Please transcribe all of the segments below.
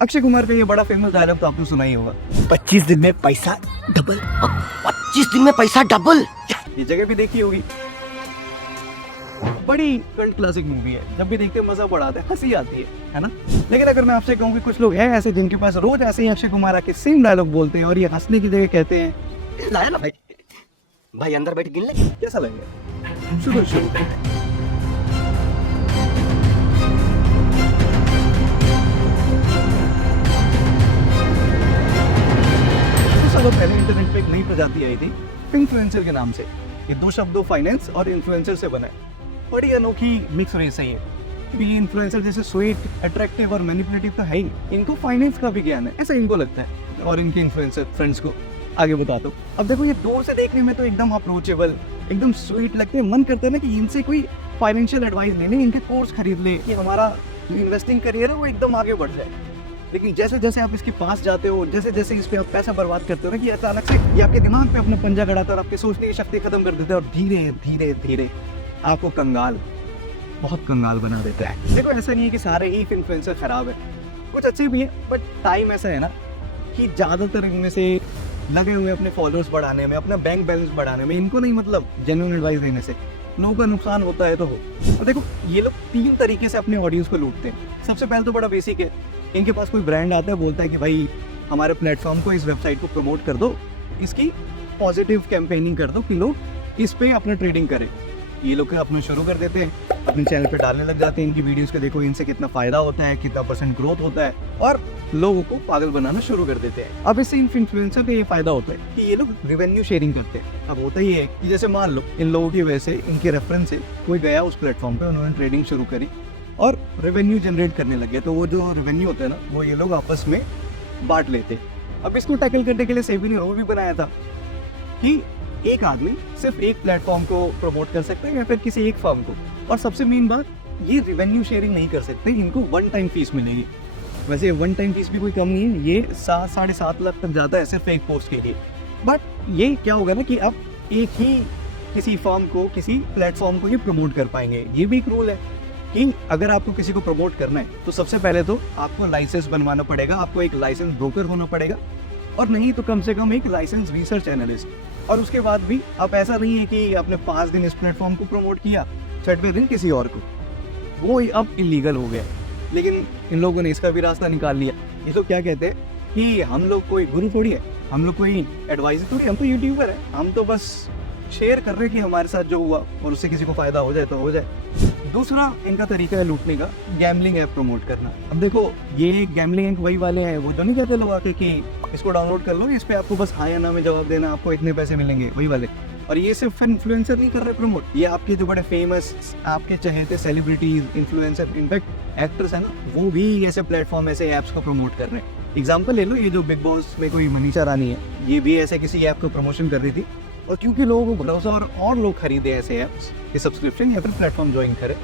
अक्षय कुमार का ये बड़ा फेमस डायलॉग तो आपने सुना ही होगा, 25 दिन में पैसा डबल। 25 दिन में पैसा डबल। ये जगह भी देखी होगी। बड़ी कल्ट क्लासिक मूवी है, जब भी देखते मजा बड़ा आता है, हंसी आती है ना। लेकिन अगर मैं आपसे कहूँ कि कुछ लोग हैं ऐसे जिनके पास रोज ऐसे ही अक्षय कुमार आके सेम डायलॉग बोलते हैं और ये हंसने की जगह कहते हैं, लाया ना भाई, भाई अंदर बैठ गिन ले। कैसा लगेगा? शुरू करते हैं। सालों पहले इंटरनेट पे एक नई प्रजाति आई थी इन्फ्लुएंसर के नाम से। ये दो शब्दों फाइनेंस और इन्फ्लुएंसर से बना है। बड़ी अनोखी मिक्स रेस है ये। ये इन्फ्लुएंसर जैसे स्वीट, अट्रैक्टिव और मैनिपुलेटिव तो है ही, इनको फाइनेंस का भी ज्ञान है, ऐसा इनको लगता है। और इनके इन्फ्लुएंसर फ्रेंड्स को आगे बताता हूँ। अब देखो ये दूर से देखने में तो एकदम अप्रोचेबल, एकदम स्वीट लगते हैं। मन करता है ना कि इनसे कोई फाइनेंशियल एडवाइस ले लें, इनके कोर्स खरीद ले कि हमारा इन्वेस्टिंग करियर है वो एकदम आगे बढ़ जाए। लेकिन जैसे जैसे आप इसके पास जाते हो, जैसे जैसे इस पे आप पैसा बर्बाद करते हो ना, कि अचानक से ये आपके दिमाग पे अपना पंजा गड़ाता है और आपके सोचने की शक्ति खत्म कर देता है और धीरे धीरे धीरे आपको कंगाल, बहुत कंगाल बना देता है। देखो ऐसा नहीं है कि सारे ही इन्फ्लुएंसर खराब है, कुछ अच्छे भी है, बट टाइम ऐसा है ना कि ज़्यादातर इनमें से लगे हुए अपने फॉलोअर्स बढ़ाने में, अपना बैंक बैलेंस बढ़ाने में। इनको नहीं मतलब जेन्युइन एडवाइस देने से लोगों का नुकसान होता है तो हो। और देखो ये लोग 3 तरीके से अपने ऑडियंस को लूटते हैं। सबसे पहले तो बड़ा बेसिक है, इनके पास कोई ब्रांड आता है, बोलता है कि भाई हमारे प्लेटफॉर्म को, इस वेबसाइट को प्रमोट कर दो, इसकी पॉजिटिव कैंपेनिंग कर दो कि लोग इस पे अपना ट्रेडिंग करें। ये लोग अपना शुरू कर देते हैं, अपने चैनल पे डालने लग जाते हैं इनकी वीडियोस को, देखो इनसे कितना फायदा होता है, कितना % ग्रोथ होता है, और लोगों को पागल बनाना शुरू कर देते हैं। अब इससे इन्फ्लुएंसर का ये फायदा होता है कि ये लोग रेवेन्यू शेयरिंग करते हैं। अब होता ही है कि जैसे मान लो इन लोगों की वजह से, इनके रेफरेंस से कोई गया उस प्लेटफॉर्म पे, उन्होंने ट्रेडिंग शुरू करी और रेवेन्यू जनरेट करने लगे, तो वो जो रेवेन्यू होता है ना, वो ये लोग आपस में बांट लेते हैं। अब इसको टैकल करने के लिए सेबी ने वो भी बनाया था कि एक आदमी सिर्फ एक प्लेटफॉर्म को प्रमोट कर सकता है या फिर किसी एक फर्म को। और सबसे मेन बात, ये रेवेन्यू शेयरिंग नहीं कर सकते, इनको 1 टाइम फीस मिलेगी। वैसे 1 टाइम फीस भी कोई कम नहीं है, ये 7-7.5 लाख तक जाता है सिर्फ एक पोस्ट के लिए। बट ये क्या होगा ना कि अब एक ही किसी फर्म को, किसी प्लेटफॉर्म को ही प्रमोट कर पाएंगे। ये भी एक रूल है कि अगर आपको किसी को प्रमोट करना है तो सबसे पहले तो आपको लाइसेंस बनवाना पड़ेगा, आपको एक लाइसेंस ब्रोकर होना पड़ेगा, और नहीं तो कम से कम एक लाइसेंस रिसर्च एनालिस्ट। और उसके बाद भी आप, ऐसा नहीं है कि आपने 5 दिन इस प्लेटफॉर्म को प्रमोट किया, 6वें दिन किसी और को, वो अब इलीगल हो गया। लेकिन इन लोगों ने इसका भी रास्ता निकाल लिया। ये लोग क्या कहते हैं कि हम लोग कोई गुरु थोड़ी है, हम लोग कोई एडवाइजर थोड़ी, हम तो यूट्यूबर है, हम तो बस शेयर कर रहे हैं कि हमारे साथ जो हुआ और उससे किसी को फायदा हो जाए तो हो जाए। दूसरा इनका तरीका है लूटने का, गैम्बलिंग ऐप प्रमोट करना। अब देखो ये गैम्बलिंग ऐप वही वाले हैं, वो जो नहीं कहते लोग आके कि इसको डाउनलोड कर लो, इस पे आपको बस हाँ या ना में जवाब देना, आपको इतने पैसे मिलेंगे, वही वाले। और ये सिर्फ इन्फ्लुएंसर नहीं कर रहे प्रमोट, ये आपके जो बड़े फेमस, आपके चहेते सेलिब्रिटीज, इन्फ्लुएंसर, इनफैक्ट एक्टर्स है ना, वो भी ऐसे प्लेटफॉर्म, ऐसे ऐप्स को प्रमोट कर रहे हैं। एग्जाम्पल ले लो, ये जो बिग बॉस में कोई मनीषा रानी है, ये भी ऐसे किसी ऐप को प्रमोशन कर रही थी, और क्योंकि लोगों को भरोसा और लोग खरीदे ऐसे ऐप्स के सब्सक्रिप्शन या फिर प्लेटफॉर्म ज्वाइन करें,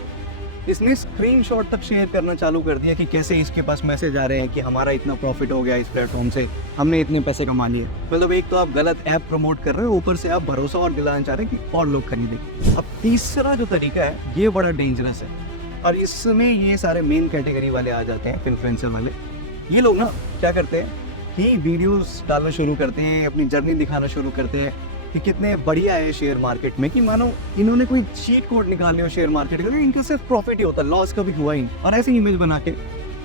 इसने स्क्रीनशॉट तक शेयर करना चालू कर दिया कि कैसे इसके पास मैसेज आ रहे हैं कि हमारा इतना प्रॉफिट हो गया इस प्लेटफॉर्म से, हमने इतने पैसे कमा लिए। मतलब एक तो आप गलत ऐप प्रमोट कर रहे हो, ऊपर से आप भरोसा और दिलाना चाह रहे हैं कि और लोग खरीदें। अब तीसरा जो तरीका है ये बड़ा डेंजरस है, और इसमें ये सारे मेन कैटेगरी वाले आ जाते हैं, इन्फ्लुएंसर वाले। ये लोग ना क्या करते हैं कि वीडियोस डालना शुरू करते हैं, अपनी जर्नी दिखाना शुरू करते हैं कि कितने बढ़िया है शेयर मार्केट में, कि मानो इन्होंने कोई चीट कोड निकाल लिया शेयर मार्केट का, इनका सिर्फ प्रॉफिट ही होता है, लॉस कभी हुआ ही। और ऐसे इमेज बना के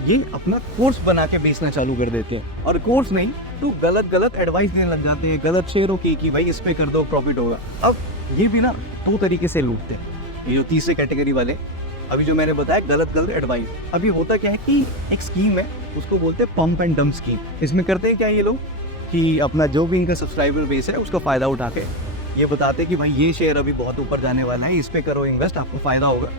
ये अपना कोर्स बना के बेचना चालू कर देते हैं, और कोर्स नहीं तो गलत एडवाइस देने लग जाते हैं, गलत शेयरों की भाई इस पे कर दो, प्रॉफिट होगा। अब ये भी ना 2 तरीके से लूटते हैं, ये जो तीसरे कैटेगरी वाले, अभी जो मैंने बताया गलत एडवाइस। अभी होता क्या है कि एक स्कीम है, उसको बोलते हैं पंप एंड डंप स्कीम। इसमें करते हैं क्या ये लोग कि अपना जो भी इनका सब्सक्राइबर बेस है उसका फ़ायदा उठा के ये बताते हैं कि भाई ये शेयर अभी बहुत ऊपर जाने वाला है, इस पे करो इन्वेस्ट, आपको फ़ायदा होगा।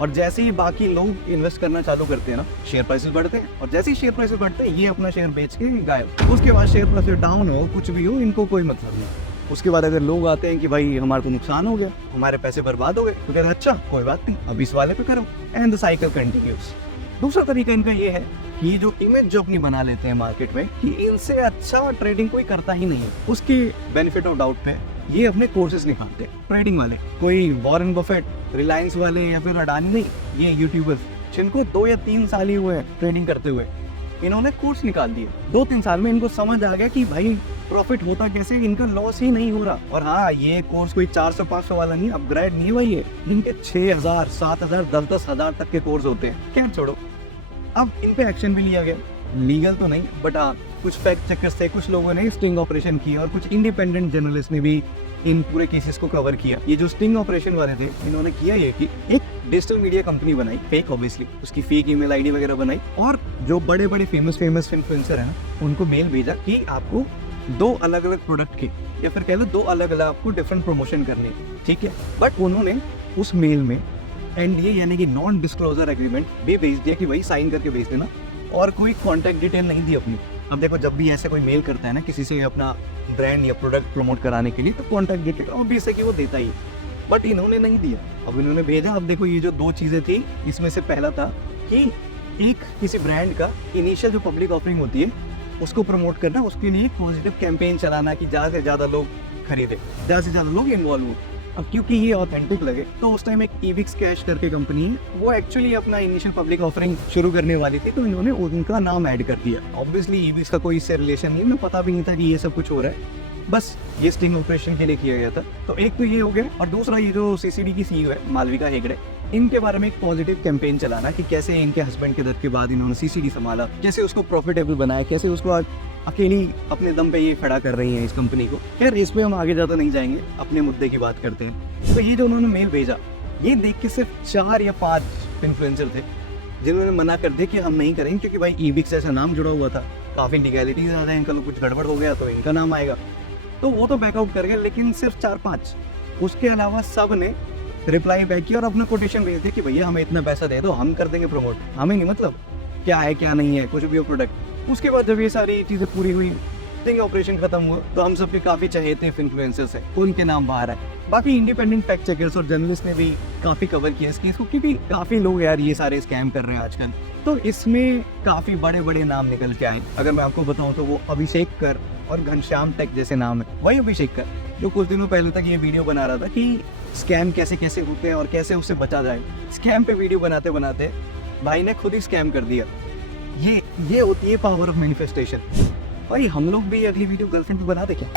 और जैसे ही बाकी लोग इन्वेस्ट करना चालू करते हैं ना, शेयर प्राइसेस बढ़ते हैं, और जैसे ही शेयर प्राइसेस बढ़ते हैं ये अपना शेयर बेच के गायब। उसके बाद शेयर प्राइस डाउन हो, कुछ भी हो, इनको कोई मतलब नहीं। उसके बाद अगर लोग आते हैं कि भाई हमारे को नुकसान हो गया, हमारे पैसे बर्बाद हो गए, तो कहते हैं अच्छा कोई बात नहीं, अब इस वाले पे करो, एंड द साइकिल कंटिन्यूस। दूसरा तरीका इनका ये है कि जो इमेज जो अपनी बना लेते हैं मार्केट में कि इनसे अच्छा ट्रेडिंग कोई करता ही नहीं है, उसकी बेनिफिट ऑफ डाउट पे ये अपने कोर्सेज निकालते हैं। ट्रेडिंग वाले, कोई वॉरेन बफेट, रिलायंस वाले या फिर अडानी नहीं, ये यूट्यूबर्स जिनको 2 या 3 साल ही हुए हैं ट्रेडिंग करते हुए, इन्होंने कोर्स निकाल दिए। 2-3 साल में इनको समझ आ गया कि भाई प्रॉफिट होता कैसे, इनका लॉस ही नहीं हो रहा। और हाँ, ये कोर्स कोई 400-500 वाला नहीं, अपग्रेड नहीं हुआ ये, इनके 6,000, 7,000, 10,000 तक के कोर्स होते हैं। क्या छोड़ो, अब इन पे एक्शन भी लिया गया, लीगल तो नहीं बट हाँ कुछ फैक्ट चेकर्स थे, कुछ लोगों ने स्टिंग ऑपरेशन किया और कुछ इंडिपेंडेंट जर्नलिस्ट ने भी इन पूरे केसेस को कवर किया। ये जो स्टिंग ऑपरेशन वाले थे, इन्होंने किया ये कि एक डिजिटल मीडिया कंपनी बनाई, फेक ऑब्वियसली, उसकी फेक ईमेल आईडी वगैरह बनाई और जो बड़े बड़े फेमस इन्फ्लुएंसर हैं ना, उनको मेल भेजा कि आपको 2 अलग अलग प्रोडक्ट के या फिर कह लो 2 अलग अलग आपको डिफरेंट प्रमोशन करनी है, ठीक है। बट उन्होंने उस मेल में NDA यानी कि नॉन डिस्क्लोजर एग्रीमेंट भी भेज दिया कि भाई साइन करके भेज देना, और कोई कॉन्टैक्ट डिटेल नहीं दी अपनी। अब देखो, जब भी ऐसे कोई मेल करता है ना किसी से अपना ब्रांड या प्रोडक्ट प्रमोट कराने के लिए, तो कॉन्टैक्ट डिटेल ऑब्वियस है कि वो देता ही, बट इन्होंने नहीं दिया। अब इन्होंने भेजा। अब देखो, ये जो 2 चीज़ें थी, इसमें से पहला था कि एक किसी ब्रांड का इनिशियल जो पब्लिक ऑफरिंग होती है उसको प्रमोट करना, उसके लिए पॉजिटिव कैंपेन चलाना कि ज़्यादा से ज़्यादा लोग खरीदे, ज़्यादा से ज़्यादा लोग इन्वॉल्व हो। अब क्योंकि ये ऑथेंटिक लगे तो उस टाइम एक EVIX कैश करके कंपनी है, वो एक्चुअली अपना इनिशियल पब्लिक ऑफरिंग शुरू करने वाली थी, तो इन्होंने उनका नाम ऐड कर दिया। ऑब्वियसली EVIX का कोई इससे रिलेशन नहीं, उन्हें पता भी नहीं था कि ये सब कुछ हो रहा है, बस ये स्टिंग ऑपरेशन के लिए किया गया था। तो एक तो ये हो गया, और दूसरा ये जो CCD की CEO है मालविका हेगड़े, इनके बारे में एक पॉजिटिव कैंपेन चलाना कि कैसे इनके हस्बैंड के डेथ के बाद इन्होंने CCD संभाला, कैसे उसको प्रॉफिटेबल बनाया, कैसे उसको अकेली अपने दम पे ये खड़ा कर रही हैं इस कंपनी को। खैर, इस पे हम आगे ज़्यादा नहीं जाएंगे, अपने मुद्दे की बात करते हैं। तो ये जो उन्होंने मेल भेजा, ये देख के सिर्फ 4 या 5 इन्फ्लुएंसर थे जिन्होंने मना कर दिया कि हम नहीं करेंगे, क्योंकि भाई EVIX जैसा नाम जुड़ा हुआ था, काफ़ी लीगैलिटी ज़्यादा है, इनका कुछ गड़बड़ हो गया तो इनका नाम आएगा, तो वो तो बैकआउट कर गए। लेकिन सिर्फ 4-5, उसके अलावा सब ने रिप्लाई बैक किया और अपना कोटेशन भेज दिया कि भैया हमें इतना पैसा दे दो, हम कर देंगे प्रमोट, हमें नहीं मतलब क्या है क्या नहीं है, कुछ भी हो प्रोडक्ट। उसके बाद जब ये सारी चीज़ें पूरी हुई, स्टिंग ऑपरेशन खत्म हुआ, तो हम सबके काफ़ी चहेते इन्फ्लुएंसर्स हैं, उनके नाम बाहर आए। बाकी इंडिपेंडेंट फैक्ट चेकर्स और जर्नलिस्ट ने भी काफ़ी कवर किया इस केस को, क्योंकि काफ़ी लोग यार ये सारे स्कैम कर रहे हैं आजकल। तो इसमें काफ़ी बड़े बड़े नाम निकल के आए। अगर मैं आपको बताऊं तो वो अभिषेक कर और घनश्याम टेक जैसे नाम है। वही अभिषेक कर जो कुछ दिनों पहले तक ये वीडियो बना रहा था कि स्कैम कैसे कैसे होते हैं और कैसे उससे बचा जाए। स्कैम पे वीडियो बनाते बनाते भाई ने खुद ही स्कैम कर दिया। ये होती है पावर ऑफ मैनिफेस्टेशन। भाई हम लोग भी अगली वीडियो गर्लफ्रेंड पे बना दे क्या?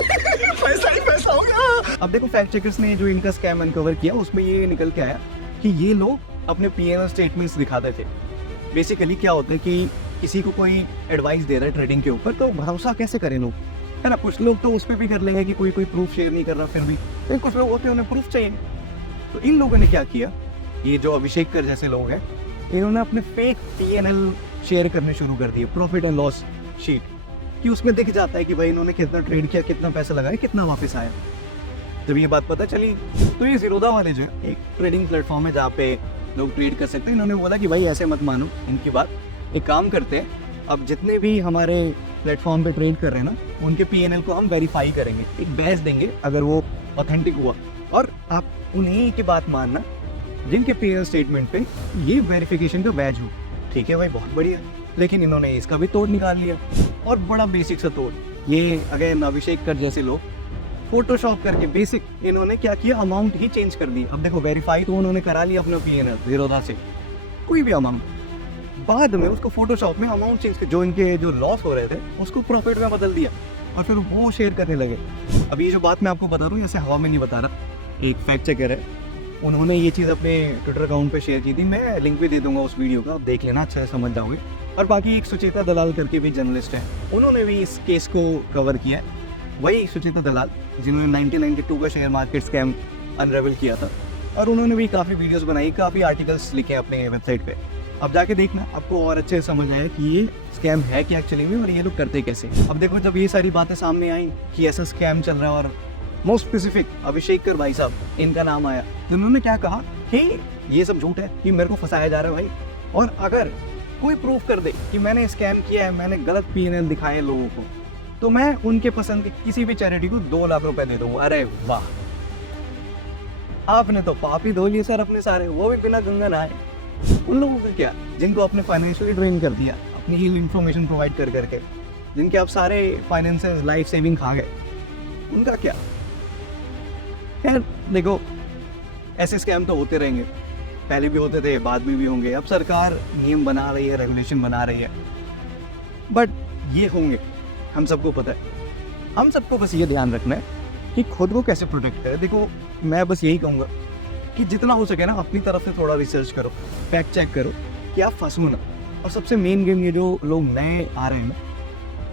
पैसा ही पैसा होगा। अब देखो, फैक्ट चेकर्स ने जो इनका स्कैम अनकवर किया उसमें ये निकल के आया कि ये लोग अपने P&L स्टेटमेंट्स दिखाते थे। बेसिकली क्या होता है कि किसी को कोई एडवाइस दे रहा है ट्रेडिंग के ऊपर, तो भरोसा कैसे करें लोग, है ना। कुछ लोग तो उस पर भी कर लेंगे कि कोई प्रूफ शेयर नहीं कर रहा, फिर भी तो कुछ लोग होते हैं उन्हें प्रूफ चाहिए। तो इन लोगों ने क्या किया, ये जो अभिषेक कर जैसे लोग हैं, इन्होंने अपने फेक P&L शेयर करने शुरू कर दिए, प्रॉफिट एंड लॉस शीट, कि उसमें दिख जाता है कि भाई इन्होंने कितना ट्रेड किया, कितना पैसा लगाया, कितना वापस आया। जब ये बात पता चली तो ये ज़ीरोधा वाले जो है एक ट्रेडिंग प्लेटफॉर्म है जहाँ पे लोग ट्रेड कर सकते हैं, इन्होंने बोला कि भाई ऐसे मत मानो इनकी बात, एक काम करते हैं, अब जितने भी हमारे प्लेटफॉर्म पे ट्रेड कर रहे हैं ना, उनके P&L को हम वेरीफाई करेंगे, एक बैच देंगे अगर वो ऑथेंटिक हुआ, और आप उन्हीं की बात मानना जिनके P&L स्टेटमेंट पे ये वेरिफिकेशन का बैच हो। ठीक है भाई, बहुत बढ़िया। लेकिन इन्होंने इसका भी तोड़ निकाल लिया, और बड़ा बेसिक सा तोड़। ये अगर अभिषेक कर जैसे लोग फोटोशॉप करके बेसिक इन्होंने क्या किया, अमाउंट ही चेंज कर दी। अब देखो, वेरीफाई तो उन्होंने करा लिया अपना P&L ज़ीरोधा से, कोई भी अमाउंट, बाद में उसको फोटोशॉप में अमाउंट चेंज कर, जो इनके जो लॉस हो रहे थे उसको प्रॉफिट में बदल दिया, और फिर वो शेयर करने लगे। अब ये जो बात मैं आपको बता रहा हूँ, ऐसे हवा में नहीं बता रहा, एक फैक्ट चेकर है, उन्होंने ये चीज़ अपने ट्विटर अकाउंट पे शेयर की थी, मैं लिंक भी दे दूंगा उस वीडियो का, आप देख लेना, अच्छा समझ जाओगे। और बाकी एक सुचेता दलाल करके भी जर्नलिस्ट हैं, उन्होंने भी इस केस को कवर किया है। वही सुचेता दलाल जिन्होंने 1992 का शेयर मार्केट स्कैम अनरेवल किया था, और उन्होंने भी काफ़ी वीडियोस बनाई, काफ़ी आर्टिकल्स लिखे अपने वेबसाइट पे। अब जाके देखना, आपको और अच्छे से समझ आया कि ये स्कैम है क्या एक्चुअली में, और ये लोग करते कैसे। अब देखो, जब ये सारी बातें सामने आई कि ऐसा स्कैम चल रहा है, और मोस्ट स्पेसिफिक अभिषेक कर भाई साहब इनका नाम आया, तो उन्होंने क्या कहा कि ये सब झूठ है, कि मेरे को फंसाया जा रहा है भाई, और अगर कोई प्रूफ कर दे कि मैंने स्कैम किया है, मैंने गलत P&L दिखाए लोगों को, तो मैं उनके पसंद की किसी भी चैरिटी को 2 लाख रुपए दे दूंगा। अरे वाह, आपने तो पाप ही धो लिए सर अपने सारे, वो भी बिना गंगा नहाए। उन लोगों का क्या, जिनको आपने फाइनेंशियली ड्रेन कर दिया अपनी ही इन्फॉर्मेशन प्रोवाइड कर करके, जिनके आप सारे फाइनेंसेस लाइफ सेविंग खा गए, उनका क्या। खैर देखो, ऐसे स्कैम तो होते रहेंगे, पहले भी होते थे, बाद में भी होंगे। अब सरकार नियम बना रही है, रेगुलेशन बना रही है, बट ये होंगे, हम सबको पता है। हम सबको बस ये ध्यान रखना है कि खुद को कैसे प्रोटेक्ट करें। देखो, मैं बस यही कहूँगा कि जितना हो सके ना अपनी तरफ से थोड़ा रिसर्च करो, फैक्ट चेक करो कि आप फंसो ना। और सबसे मेन गेम, ये जो लोग नए आ रहे हैं ना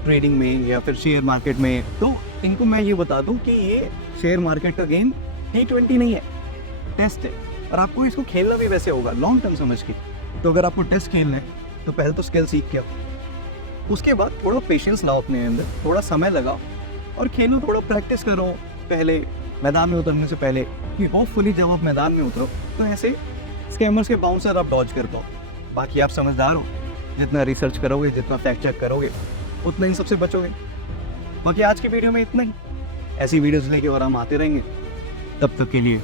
ट्रेडिंग में या फिर शेयर मार्केट में, तो इनको मैं ये बता दूं कि ये शेयर मार्केट का गेम T20 नहीं है, टेस्ट है। और आपको इसको खेलना भी वैसे होगा लॉन्ग टर्म समझ के। तो अगर आपको टेस्ट खेलना है तो पहले तो स्किल सीख के आओ, उसके बाद थोड़ा पेशेंस लाओ अपने अंदर, थोड़ा समय लगाओ और खेलो, थोड़ा प्रैक्टिस करो पहले मैदान में उतरने से पहले, कि होपफुली जब आप मैदान में उतरो तो ऐसे स्कैमर्स के बाउंसर आप डॉज कर पाओ। बाकी आप समझदार हो, जितना रिसर्च करोगे, जितना फैक्ट चेक करोगे, उतना ही सबसे बचोगे। बाकी आज की वीडियो में इतना ही। ऐसी वीडियोस लेके और हम आते रहेंगे। तब तक के लिए